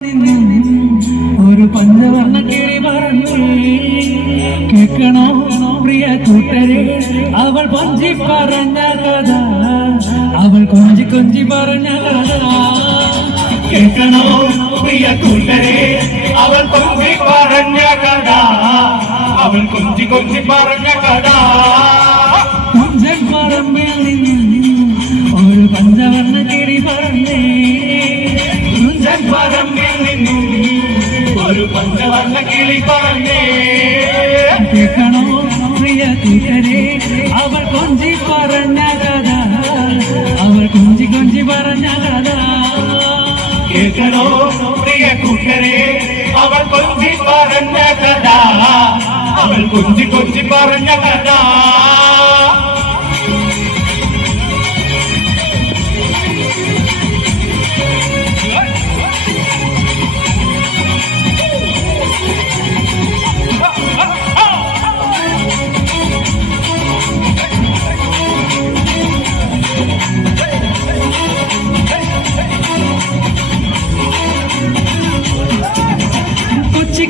ഒരു പഞ്ചവർണ്ണ കിളി പറഞ്ഞു കേൾക്കണോ പ്രിയ കൂട്ടരെ അവൾ കൊഞ്ചി പറഞ്ഞ കഥ അവൾ കൊഞ്ചി കൊഞ്ചി പറഞ്ഞ കഥ കേൾക്കണോ പ്രിയ കൂട്ടരെ അവൾ കൊഞ്ചി പറഞ്ഞ കഥ അവൾ കൊഞ്ചി കൊഞ്ചി പറഞ്ഞ കഥ കുഞ്ചൻ പറമ്പിൽ നിന്ന് ഒരു പഞ്ചവർണ്ണ കിളി പറഞ്ഞേ കുഞ്ചൻ പറമ്പിൽ നിന്നും ഒരു പഞ്ചവർണ്ണ കിളി പറഞ്ഞേ കേൾക്കണോ പ്രിയ കൂട്ടരെ അവൾ കൊഞ്ചി പറഞ്ഞ കഥ അവൾ കൊഞ്ചി കൊഞ്ചി പറഞ്ഞ കഥ കേൾക്കണോ പ്രിയ കൂട്ടരെ അവൾ കൊഞ്ചി പറഞ്ഞ കഥ അവൾ കൊഞ്ചി കൊഞ്ചി പറഞ്ഞ കഥ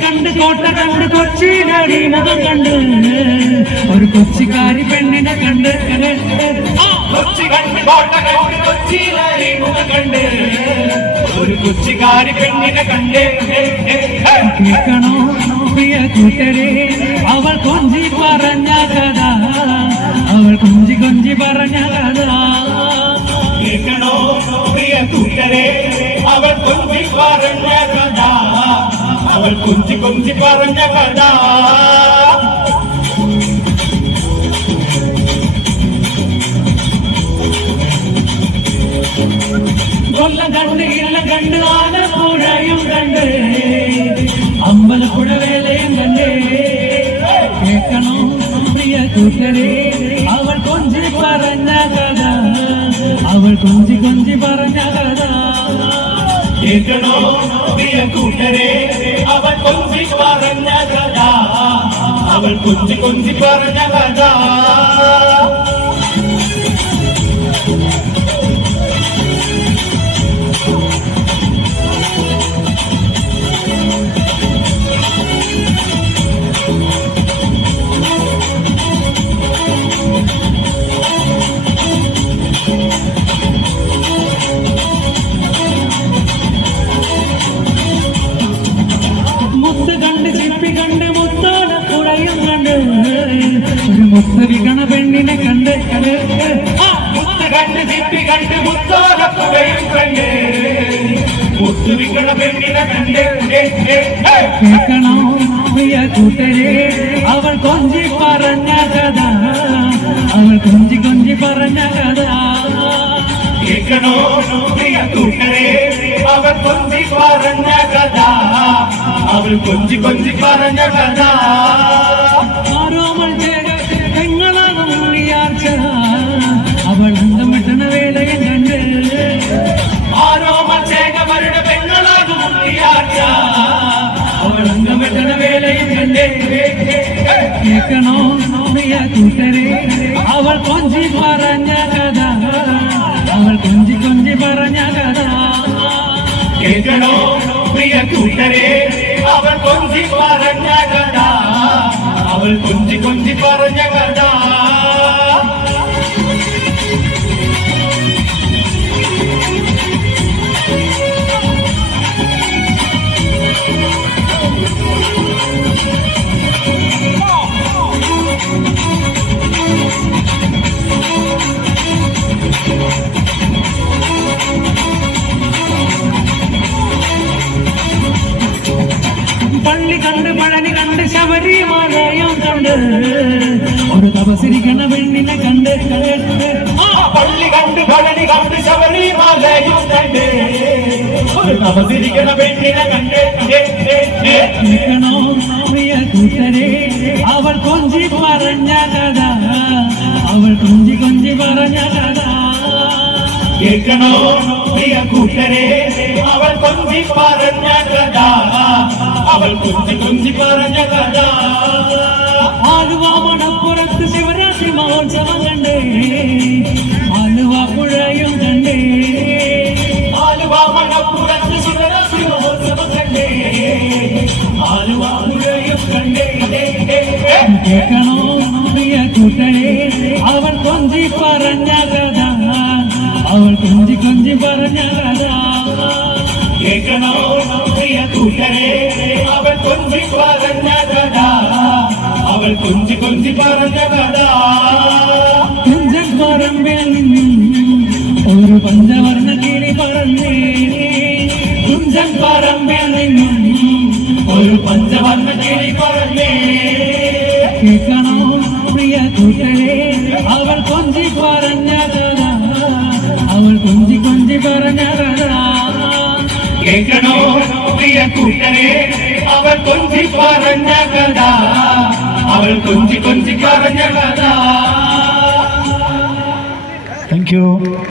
കണ്ട് കോട്ട കണ്ട് കൊച്ചിയിലടിനകം കണ്ട് ഒരു കൊച്ചിക്കാരി പെണ്ണിനെ കണ്ട് കൊച്ചി കണ്ട് കോട്ട കണ്ട് കൊച്ചിയിലടിനകം കണ്ട് ഒരു കൊച്ചിക്കാരി പെണ്ണിനെ കണ്ട് കേൾക്കണോ പ്രിയ കൂട്ടരെ അവൾ കൊഞ്ചി പറഞ്ഞ കഥ അവൾ കൊഞ്ചി കൊഞ്ചി പറഞ്ഞ കഥ കേൾക്കണോ പ്രിയ കൂട്ടരെ അവൾ കൊഞ്ചി പറഞ്ഞ കഥ അവൾ കൊഞ്ചി കൊഞ്ചി പറഞ്ഞ കഥ കൊല്ലം കണ്ട് ഇല്ലം കണ്ട് ആലപ്പുഴയും കണ്ട് അമ്പലപ്പുഴ വേലയും കണ്ട് കേൾക്കണോ പ്രിയ കൂട്ടരെ അവൾ കൊഞ്ചി പറഞ്ഞ കഥ അവൾ കൊഞ്ചി കൊഞ്ചി പറഞ്ഞ കഥ കേൾക്കണോ പ്രിയ കൂട്ടരെ അവൾ കൊഞ്ചി പറഞ്ഞ കഥ അവൾ കൊഞ്ചി കൊഞ്ചി പറഞ്ഞ കഥ മുത്തവികണ പെണ്ണിനെ കണ്ട് മുത്ത് കണ്ട് ചിപ്പി കണ്ട് മുത്തോലപ്പുഴയും കണ്ട് മുത്തുവിക്കണ പെണ്ണിനെ കണ്ട് കേൾക്കണോ പ്രിയ കൂട്ടരെ അവൾ കൊഞ്ചി പറഞ്ഞ കഥ അവൾ കൊഞ്ചി കൊഞ്ചി പറഞ്ഞ കഥ കേൾക്കണോ പ്രിയ കൂട്ടരെ അവൾ കൊഞ്ചി പറഞ്ഞ കഥ അവൾ കൊഞ്ചി കൊഞ്ചി പറഞ്ഞ കഥ ആരോമൾ പെങ്ങളാകും ഉള്ളിയാർച്ച അവൾ അന്തമിട്ടണ വേലയും കണ്ട് ആരോമൾ ചേകവരുടെ പെങ്ങളാകും ഉള്ളിയാർച്ച അവൾ അന്തമിട്ടണ വേലയും കണ്ട് കേൾക്കണോ പ്രിയ കൂട്ടരെ അവൾ കൊഞ്ചി പറഞ്ഞ കഥ അവൾ കൊഞ്ചി കൊഞ്ചി പറഞ്ഞ കഥ കേൾക്കണോ പ്രിയ കൂട്ടരെ അവൾ കൊഞ്ചി പറഞ്ഞ കഥ അവൾ കൊഞ്ചി കൊഞ്ചി പറഞ്ഞ കഥ പള്ളി കണ്ട് പഴനി കണ്ട് ശബരിമലയും കണ്ട് ഒരു തപസിരിക്കണ പെണ്ണിനെ കണ്ട് പള്ളി കണ്ട് പഴനി കണ്ട് ശബരിമലയും കണ്ട് ഒരു തപസിരിക്കണ പെണ്ണിനെ കണ്ട് കേൾക്കണോ പ്രിയ കൂട്ടരെ അവൾ കൊഞ്ചി പറഞ്ഞ കഥ അവൾ കൊഞ്ചി കൊഞ്ചി പറഞ്ഞ കഥ കേൾക്കണോ പ്രിയ കൂട്ടരെ അവൾ കൊഞ്ചി പറഞ്ഞ കഥ അവൾ കൊഞ്ചി കൊഞ്ചി പറഞ്ഞ കഥ ആലുവ മണപ്പുറത്ത് ശിവരാത്രി മഹോത്സവം കണ്ടേ ആലുവ പുഴയും കണ്ടേ ആലുവ മണപ്പുറത്ത് ശിവരാത്രി മഹോത്സവം കണ്ടേ ആലുവാപുഴയും കണ്ടേ കേൾക്കണോ പ്രിയ കൂട്ടരെ അവൾ കൊഞ്ചി പറഞ്ഞ കഥ അവൾ കൊഞ്ചി കൊഞ്ചി പറഞ്ഞ കഥ കേൾക്കണോ പ്രിയ കൂട്ടരെ അവൾ കൊഞ്ചി പറഞ്ഞ കഥ അവൾ കൊഞ്ചി കൊഞ്ചി പറഞ്ഞ കഥ കുഞ്ചൻ പറമ്പിൽ നിന്നും ഒരു പഞ്ചവർണ്ണ കിളി പറന്നേ കുഞ്ചൻ പറമ്പിൽ നിന്നും ഒരു പഞ്ചവർണ്ണ കിളി പറഞ്ഞേ കേൾക്കണോ പ്രിയ കൂട്ടരെ അവൾ കൊഞ്ചി പറഞ്ഞ കഥ അവൾ കൊഞ്ചി കൊഞ്ചി പറഞ്ഞ കഥ കേൾക്കണോ പ്രിയ കൂട്ടരെ അവൾ കൊഞ്ചി പറഞ്ഞ കഥ അവൾ കൊഞ്ചി കൊഞ്ചി പറഞ്ഞ കഥ. Thank you.